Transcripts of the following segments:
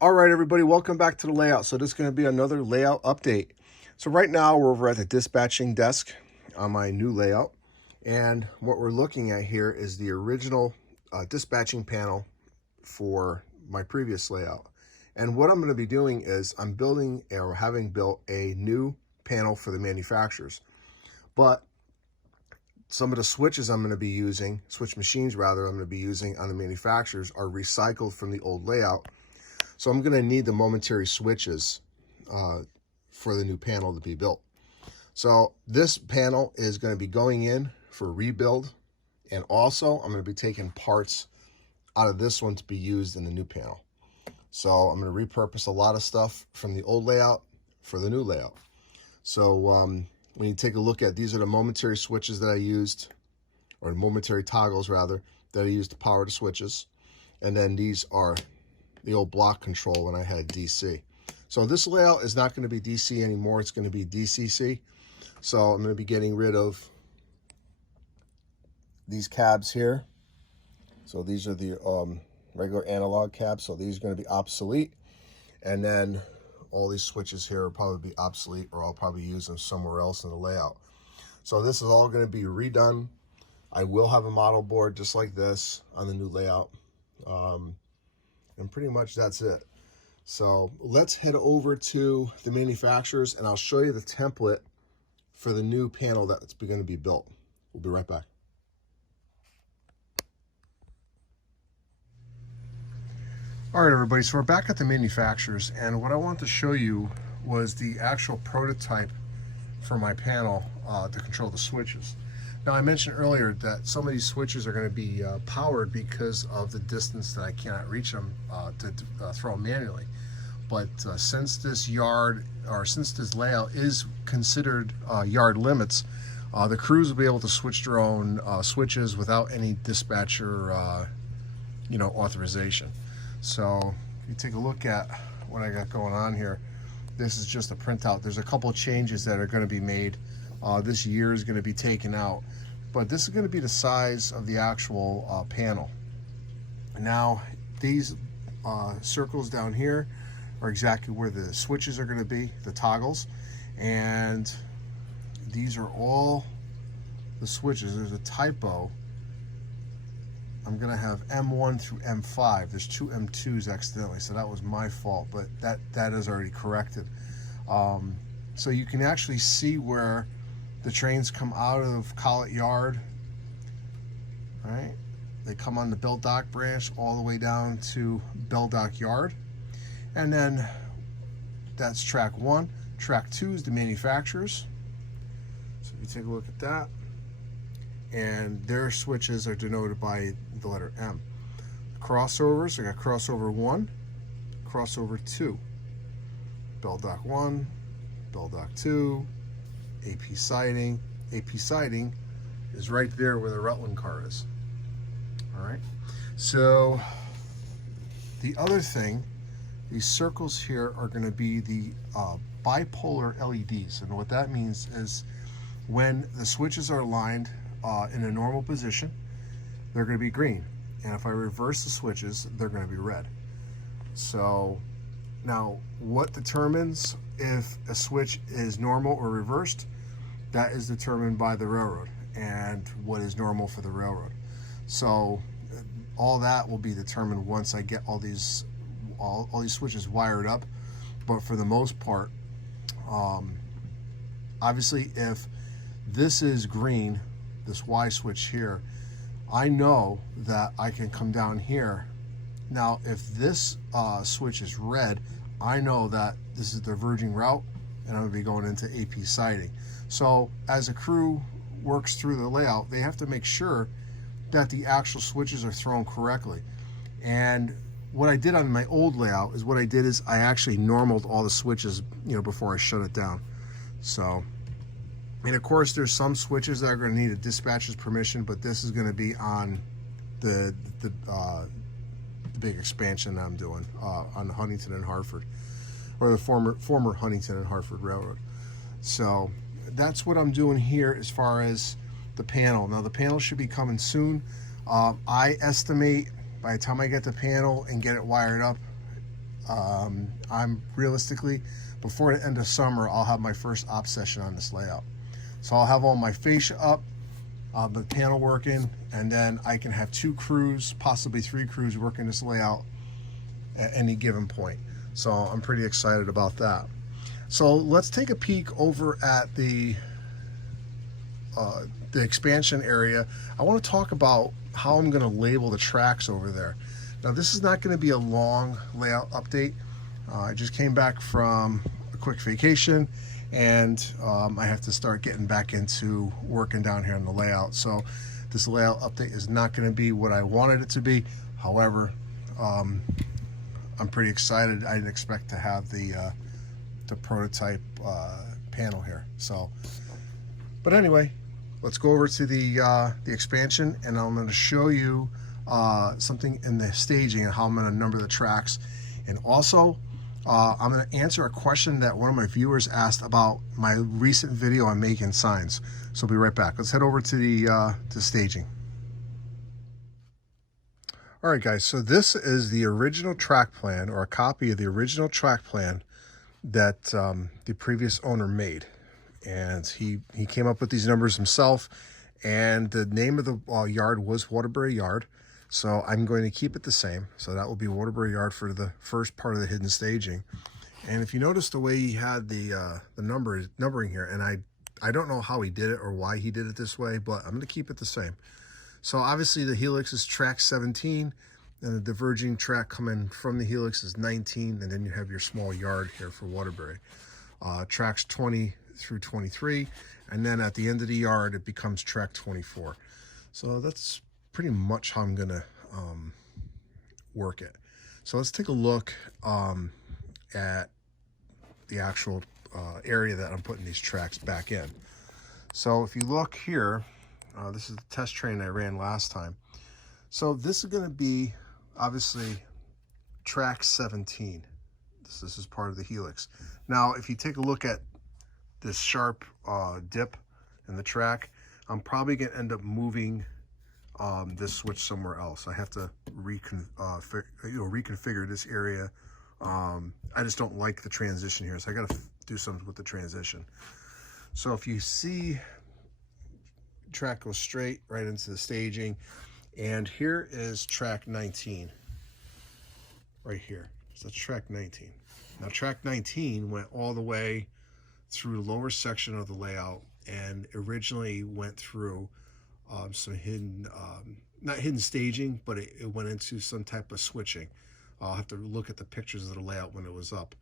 All right, everybody, welcome back to the layout. So this is going to be another layout update. So right now we're over at the dispatching desk on my new layout. And what we're looking at here is the original dispatching panel for my previous layout. And what I'm going to be doing is I'm building or having built a new panel for the manufacturers. But some of the switches I'm going to be using, switch machines rather, I'm going to be using on the manufacturers are recycled from the old layout. So I'm going to need the momentary switches for the new panel to be built. So this panel is going to be going in for rebuild. And also I'm going to be taking parts out of this one to be used in the new panel. So I'm going to repurpose a lot of stuff from the old layout for the new layout. So when you take a look at, these are the momentary switches that I used, or momentary toggles rather, that I used to power the switches. And then these are the old block control when I had DC. So this layout is not going to be DC anymore. It's going to be DCC. So I'm going to be getting rid of these cabs here. So these are the regular analog cabs. So these are going to be obsolete. And then all these switches here will probably be obsolete, or I'll probably use them somewhere else in the layout. So this is all going to be redone. I will have a model board just like this on the new layout. And pretty much that's it. So let's head over to the manufacturers and I'll show you the template for the new panel that's going to be built. We'll be right back. All right, everybody, so we're back at the manufacturers, and what I wanted to show you was the actual prototype for my panel to control the switches. Now, I mentioned earlier that some of these switches are going to be powered because of the distance that I cannot reach them to throw them manually. But since this layout is considered yard limits, the crews will be able to switch their own switches without any dispatcher, authorization. So if you take a look at what I got going on here, this is just a printout. There's a couple of changes that are going to be made. This year is going to be taken out, but this is going to be the size of the actual panel. Now, these circles down here are exactly where the switches are going to be, the toggles, and these are all the switches. There's a typo. I'm going to have M1 through M5. There's two M2s accidentally, so that was my fault, but that is already corrected. So you can actually see where the trains come out of Collett Yard, right? They come on the Bell Dock branch all the way down to Bell Dock Yard. And then that's track 1. Track 2 is the manufacturers. So if you take a look at that, and their switches are denoted by the letter M. Crossovers, I got crossover 1, crossover 2. Bell Dock 1, Bell Dock 2, AP siding. AP siding is right there where the Rutland car is. All right. So the other thing, these circles here are going to be the bipolar LEDs. And what that means is when the switches are aligned in a normal position, they're going to be green. And if I reverse the switches, they're going to be red. So now what determines if a switch is normal or reversed? That is determined by the railroad and what is normal for the railroad. So all that will be determined once I get all these switches wired up. But for the most part, obviously if this is green, this Y switch here, I know that I can come down here. Now if this switch is red, I know that this is the diverging route and I'm going to be going into AP siding. So as a crew works through the layout, they have to make sure that the actual switches are thrown correctly. And what I did on my old layout is I actually normaled all the switches, before I shut it down. So, and of course there's some switches that are going to need a dispatcher's permission, but this is going to be on the big expansion that I'm doing on Huntington and Hartford, or the former Huntington and Hartford Railroad. So that's what I'm doing here as far as the panel. Now the panel should be coming soon. I estimate by the time I get the panel and get it wired up, I'm realistically, before the end of summer, I'll have my first op session on this layout. So I'll have all my fascia up, the panel working, and then I can have 2 crews, possibly 3 crews working this layout at any given point. So I'm pretty excited about that. So let's take a peek over at the expansion area. I want to talk about how I'm going to label the tracks over there. Now this is not going to be a long layout update. I just came back from a quick vacation, and I have to start getting back into working down here on the layout. So this layout update is not going to be what I wanted it to be. However, I'm pretty excited. I didn't expect to have the prototype panel here. So, but anyway, let's go over to the expansion, and I'm going to show you something in the staging and how I'm going to number the tracks. And also, I'm going to answer a question that one of my viewers asked about my recent video on making signs. So I'll be right back. Let's head over to the staging. All right, guys, so this is the original track plan, or a copy of the original track plan that the previous owner made. And he came up with these numbers himself, and the name of the yard was Waterbury Yard. So I'm going to keep it the same. So that will be Waterbury Yard for the first part of the hidden staging. And if you notice the way he had the numbering here, and I don't know how he did it or why he did it this way, but I'm going to keep it the same. So obviously the helix is track 17, and the diverging track coming from the helix is 19, and then you have your small yard here for Waterbury. Tracks 20 through 23, and then at the end of the yard it becomes track 24. So that's pretty much how I'm gonna work it. So let's take a look at the actual area that I'm putting these tracks back in. So if you look here, this is the test train I ran last time. So this is going to be obviously track 17. This is part of the helix. Now if you take a look at this sharp dip in the track, I'm probably going to end up moving this switch somewhere else. I have to reconfigure this area. I just don't like the transition here, so I got to do something with the transition. So if you see, track goes straight right into the staging, and here is track 19 right here. So that's track 19. Now track 19 went all the way through the lower section of the layout, and originally went through some hidden, not hidden staging, but it went into some type of switching. I'll have to look at the pictures of the layout when it was up.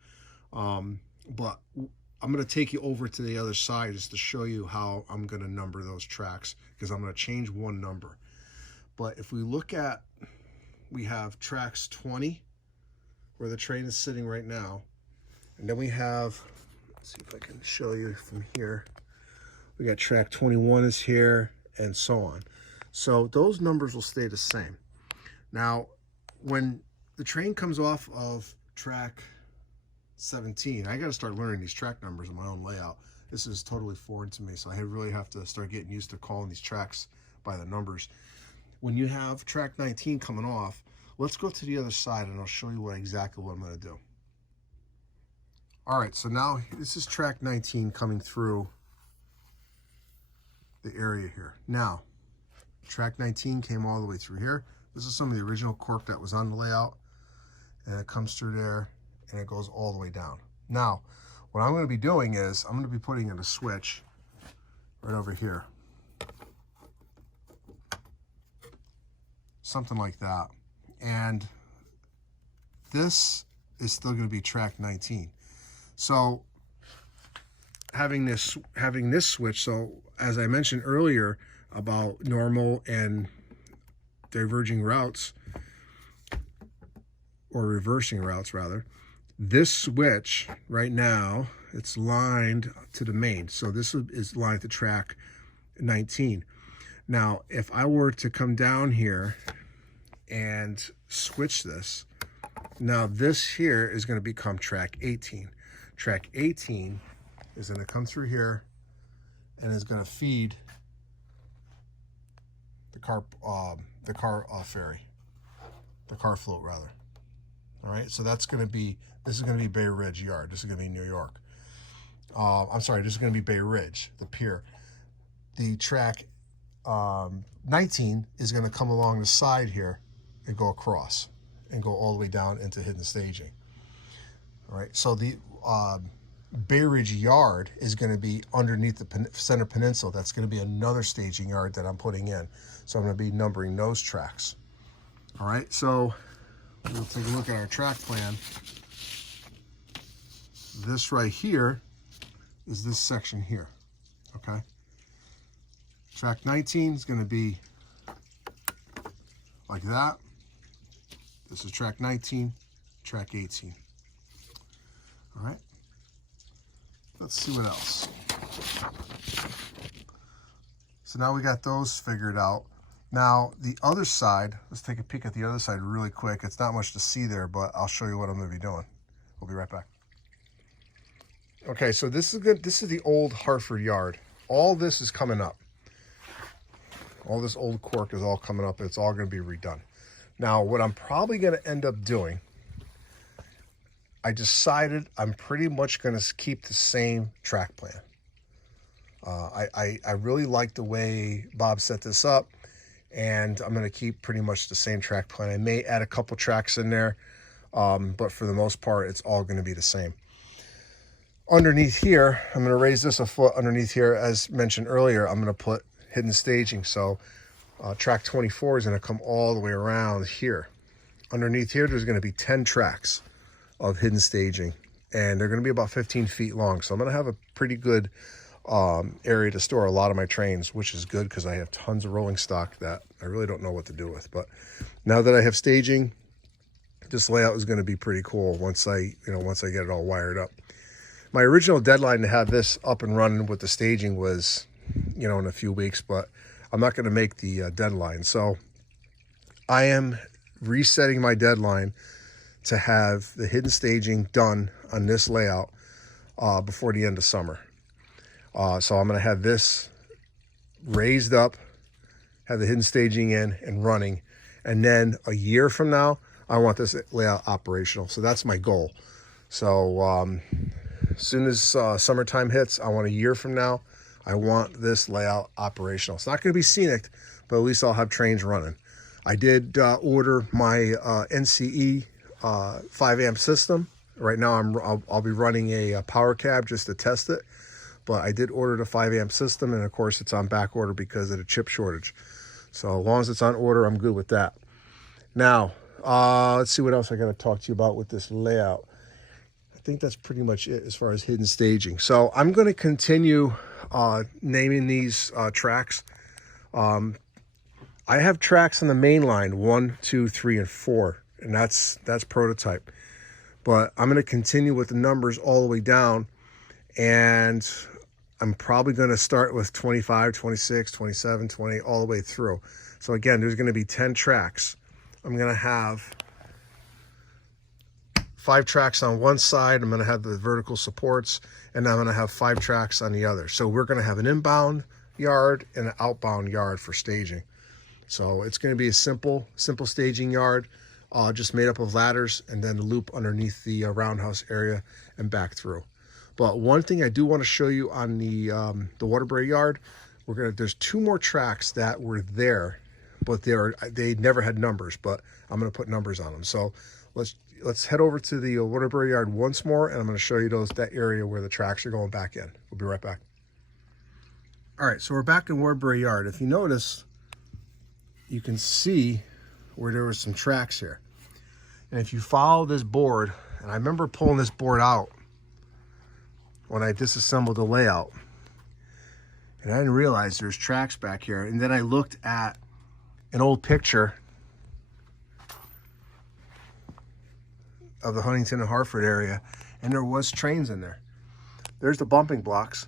But I'm going to take you over to the other side just to show you how I'm going to number those tracks, because I'm going to change one number. But if we look at, we have tracks 20, where the train is sitting right now. And then we have, let's see if I can show you from here. We got track 21 is here, and so on. So those numbers will stay the same. Now, when the train comes off of track 17, I got to start learning these track numbers in my own layout. This is totally foreign to me, so I really have to start getting used to calling these tracks by the numbers. When you have track 19 coming off, let's go to the other side and I'll show you exactly what I'm going to do. All right, so now this is track 19 coming through the area here. Now, track 19 came all the way through here. This is some of the original cork that was on the layout, and it comes through there and it goes all the way down. Now, what I'm going to be doing is I'm going to be putting in a switch right over here. Something like that. And this is still going to be track 19. So having this switch, so as I mentioned earlier about normal and diverging routes, or reversing routes rather, this switch right now, it's lined to the main. So this is lined to track 19. Now, if I were to come down here and switch this, now this here is going to become track 18. Track 18 is going to come through here and is going to feed the car ferry, the car float rather. All right, so this is going to be Bay Ridge Yard. This is going to be New York. I'm sorry, this is going to be Bay Ridge, the pier. The track 19 is going to come along the side here and go across and go all the way down into hidden staging. All right, so the Bay Ridge Yard is going to be underneath the Center Peninsula. That's going to be another staging yard that I'm putting in. So I'm going to be numbering those tracks. All right, so we'll take a look at our track plan. This right here is this section here, okay? Track 19 is going to be like that. This is track 19, track 18. All right, let's see what else. So now we got those figured out. Now the other side, let's take a peek at the other side really quick. It's not much to see there, but I'll show you what I'm going to be doing. We'll be right back. Okay, so this is good. This is the old Hartford yard. All this is coming up. All this old cork is all coming up. It's all going to be redone. Now, what I'm probably going to end up doing, I decided I'm pretty much going to keep the same track plan. I really like the way Bob set this up, and I'm going to keep pretty much the same track plan. I may add a couple tracks in there, but for the most part, it's all going to be the same. Underneath here, I'm going to raise this a foot. Underneath here, as mentioned earlier, I'm going to put hidden staging. So track 24 is going to come all the way around here. Underneath here, there's going to be 10 tracks of hidden staging, and they're going to be about 15 feet long. So I'm going to have a pretty good area to store a lot of my trains, which is good because I have tons of rolling stock that I really don't know what to do with. But now that I have staging, this layout is going to be pretty cool once I get it all wired up. My original deadline to have this up and running with the staging was, in a few weeks, but I'm not going to make the deadline. So I am resetting my deadline to have the hidden staging done on this layout before the end of summer. So I'm going to have this raised up, have the hidden staging in and running, and then a year from now, I want this layout operational. So that's my goal. So as soon as summertime hits, I want a year from now, I want this layout operational. It's not going to be scenic, but at least I'll have trains running. I did order my NCE 5 amp system. Right now I'll be running a power cab just to test it, but I did order the 5 amp system, and of course it's on back order because of the chip shortage. So as long as it's on order, I'm good with that. Now, let's see what else I got to talk to you about with this layout. I think that's pretty much it as far as hidden staging. So I'm going to continue naming these tracks. I have tracks on the main line 1, 2, 3, and 4, and that's prototype. But I'm going to continue with the numbers all the way down, and I'm probably going to start with 25, 26, 27, 20, all the way through. So again, there's going to be 10 tracks. I'm going to have 5 tracks on one side. I'm going to have the vertical supports, and I'm going to have 5 tracks on the other. So we're going to have an inbound yard and an outbound yard for staging. So it's going to be a simple staging yard, just made up of ladders and then the loop underneath the roundhouse area and back through. But one thing I do want to show you on the Waterbury yard, there's 2 more tracks that were there, but they never had numbers, but I'm going to put numbers on them. So let's head over to the Waterbury yard once more, and I'm going to show you that area where the tracks are going back in. We'll be right back. All right, so we're back in Waterbury yard. If you notice, you can see where there was some tracks here. And if you follow this board, and I remember pulling this board out when I disassembled the layout, and I didn't realize there's tracks back here. And then I looked at an old picture of the Huntington and Hartford area, and there was trains in there. There's the bumping blocks,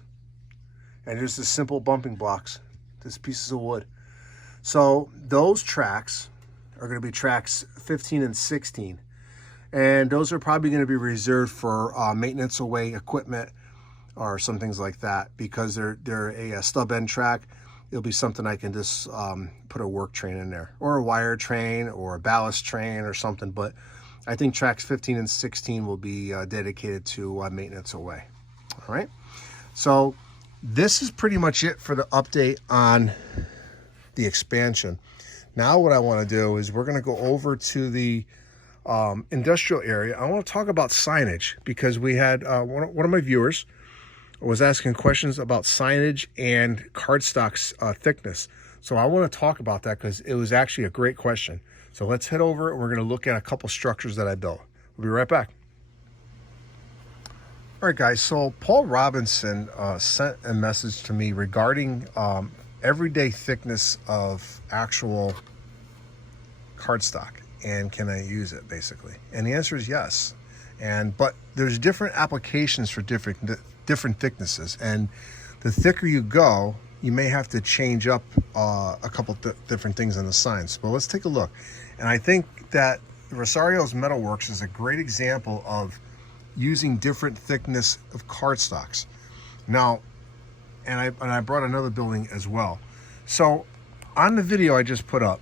and there's the simple bumping blocks, just pieces of wood. So those tracks are going to be tracks 15 and 16, and those are probably going to be reserved for maintenance away equipment or some things like that, because they're a stub end track. It'll be something I can just put a work train in there, or a wire train, or a ballast train or something. But I think tracks 15 and 16 will be dedicated to maintenance away. All right. So this is pretty much it for the update on the expansion. Now what I want to do is we're going to go over to the industrial area. I want to talk about signage because we had one of my viewers was asking questions about signage and cardstock's thickness. So I want to talk about that because it was actually a great question. So let's head over and we're going to look at a couple structures that I built. We'll be right back. All right, guys. So Paul Robinson sent a message to me regarding everyday thickness of actual cardstock, and can I use it basically? And the answer is yes. But there's different applications for different thicknesses, and the thicker you go, you may have to change up a couple different things on the signs. But let's take a look. And I think that Rosario's Metalworks is a great example of using different thickness of cardstocks. Now, and I brought another building as well. So on the video I just put up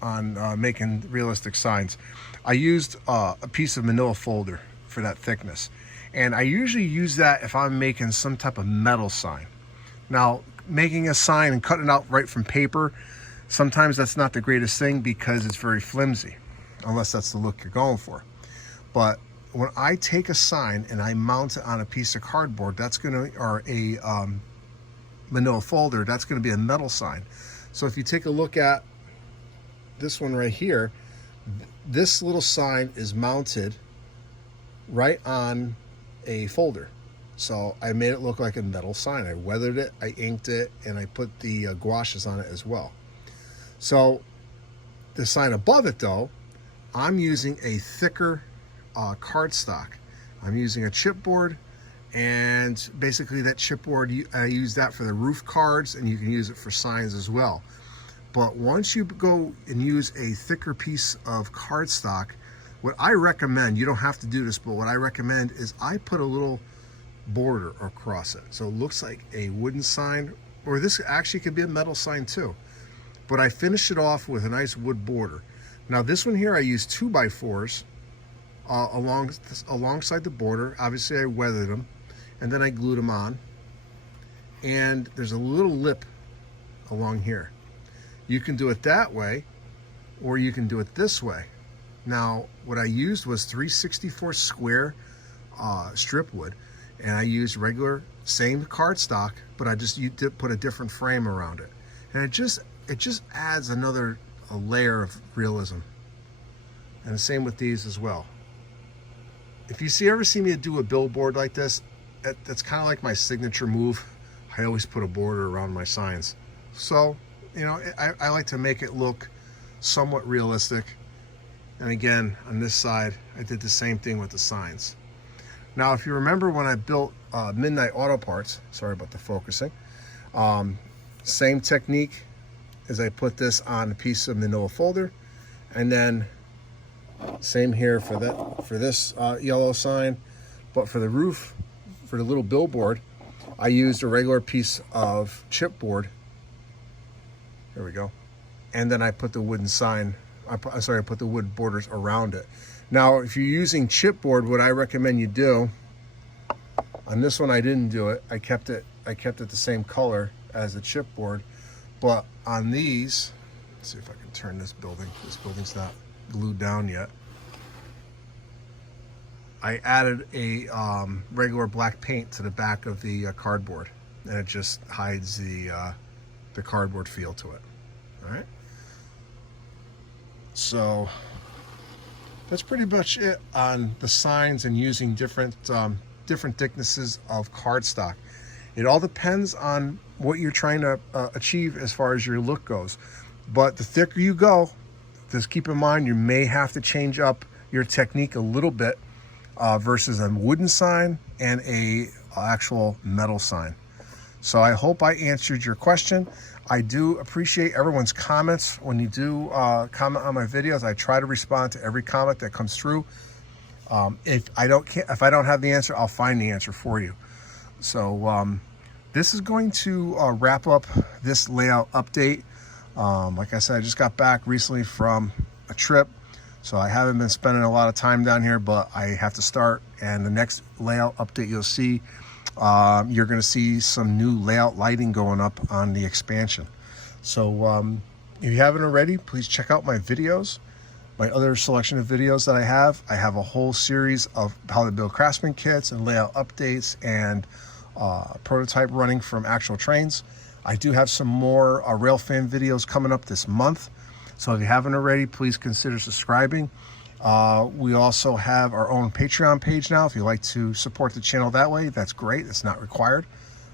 on making realistic signs, I used a piece of manila folder for that thickness. And I usually use that if I'm making some type of metal sign. Now, making a sign and cutting it out right from paper, sometimes that's not the greatest thing because it's very flimsy, unless that's the look you're going for. But when I take a sign and I mount it on a piece of cardboard, that's gonna, or a manila folder, that's gonna be a metal sign. So if you take a look at this one right here, this little sign is mounted right on a folder. So I made it look like a metal sign. I weathered it, I inked it, and I put the gouaches on it as well. So the sign above it though, I'm using a thicker cardstock. I'm using a chipboard, and basically that chipboard, I use that for the roof cards, and you can use it for signs as well. But once you go and use a thicker piece of cardstock, what I recommend, you don't have to do this, but what I recommend is I put a little border across it. So it looks like a wooden sign, or this actually could be a metal sign too. But I finish it off with a nice wood border. Now this one here, I use 2x4s alongside the border. Obviously I weathered them, and then I glued them on. And there's a little lip along here. You can do it that way, or you can do it this way. Now, what I used was 3/64 square strip wood, and I used regular, same cardstock, but I just put a different frame around it. And it just adds another layer of realism. And the same with these as well. If you ever see me do a billboard like this, that's kind of like my signature move. I always put a border around my signs. So, you know, I like to make it look somewhat realistic. And again, on this side, I did the same thing with the signs. Now, if you remember when I built Midnight Auto Parts, sorry about the focusing, same technique as I put this on a piece of manila folder, and then same here for this yellow sign, but for the roof, for the little billboard, I used a regular piece of chipboard. There we go. And then I put the wooden sign, I put the wood borders around it. Now, if you're using chipboard, what I recommend you do, on this one I didn't do it. I kept it the same color as the chipboard. But on these, let's see if I can turn this building. This building's not glued down yet. I added a regular black paint to the back of the cardboard, and it just hides the cardboard feel to it. All right. So that's pretty much it on the signs and using different thicknesses of cardstock. It all depends on what you're trying to achieve as far as your look goes. But the thicker you go, just keep in mind you may have to change up your technique a little bit versus a wooden sign and a actual metal sign. So I hope I answered your question. I do appreciate everyone's comments. When you do comment on my videos, I try to respond to every comment that comes through. If I don't have the answer, I'll find the answer for you. So this is going to wrap up this layout update. Like I said, I just got back recently from a trip, So I haven't been spending a lot of time down here, but I have to start. And the next layout update you'll see, you're going to see some new layout lighting going up on the expansion. So if you haven't already, please check out my videos, my other selection of videos that I have. I have a whole series of how to build Craftsman kits and layout updates and prototype running from actual trains. I do have some more Railfan videos coming up this month. So if you haven't already, please consider subscribing. We also have our own Patreon page now. If you'd like to support the channel that way, that's great. It's not required,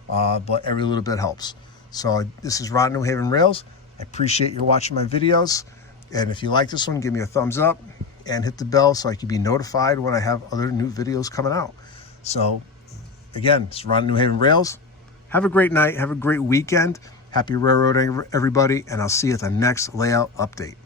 but every little bit helps. So this is Ron New Haven Rails. I appreciate you watching my videos. And if you like this one, give me a thumbs up and hit the bell so I can be notified when I have other new videos coming out. So again, it's Ron New Haven Rails. Have a great night. Have a great weekend. Happy railroading, everybody. And I'll see you at the next layout update.